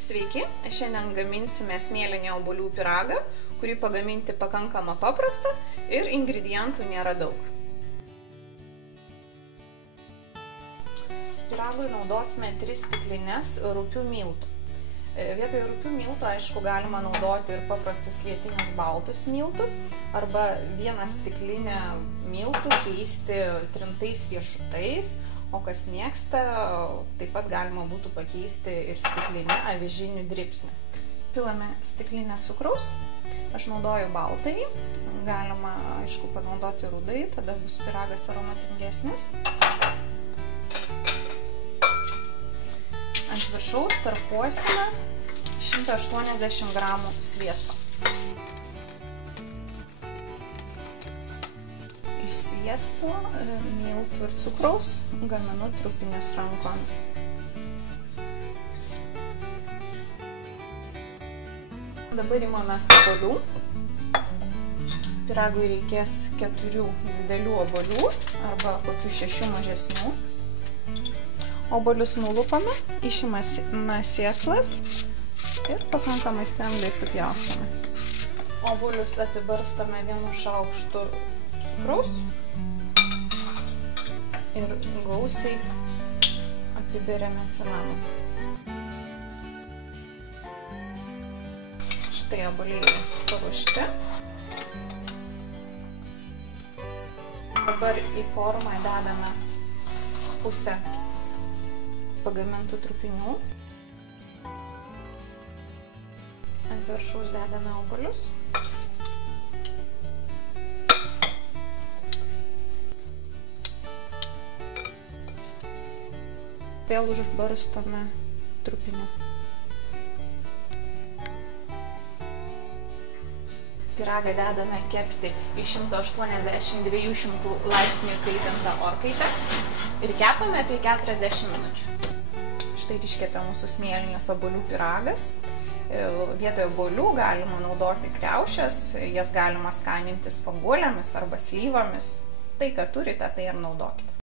Sveiki, šiandien gaminsime smėlinį obuolių pyragą, kurį pagaminti pakankamai paprasta ir ingredientų nėra daug. Pyragui naudosime 3 stiklines rupių miltų. Vietoj rupių miltų, aišku, galima naudoti ir paprastus kvietinius baltus miltus arba vieną stiklinę miltų keisti trintais riešutais, o kas mėgsta, taip pat galima būtų pakeisti ir stiklinę avižinių dribsnių. Pilame stiklinę cukraus, aš naudoju baltąjį, galima, aišku, panaudoti rudąjį, tada bus pyragas aromatingesnis. Ant viršaus tarkuosime 180 gramų sviesto. Iš sviesto, miltų ir cukraus gaminu trupinius rankomis. Dabar imamės obuolių. Pyragui reikės 4 didelių obuolių arba kokių 6 mažesnių. Obuolius nulupame, išimame sėklas ir pakankamai stambiai supjaustome. Obuolius apibarstome 1 šaukštu cukraus ir gausiai apiberiame cinamonu. Štai obuoliai paruošti. Dabar į formą dedame pusę pagamintų trupinių. Ant viršaus dedame obuolius. Vėl užbarstome trupiniu. Pyragą dedame kepti į 180–200 laipsnių įkaitintą orkaitę ir kepame apie 40 minučių. Štai ir iškepė mūsų smėlinis obuolių pyragas. Vietoje obuolių galima naudoti kriaušes, jas galima skaninti spanguolėmis arba slyvomis. Tai, ką turite, tai ir naudokite.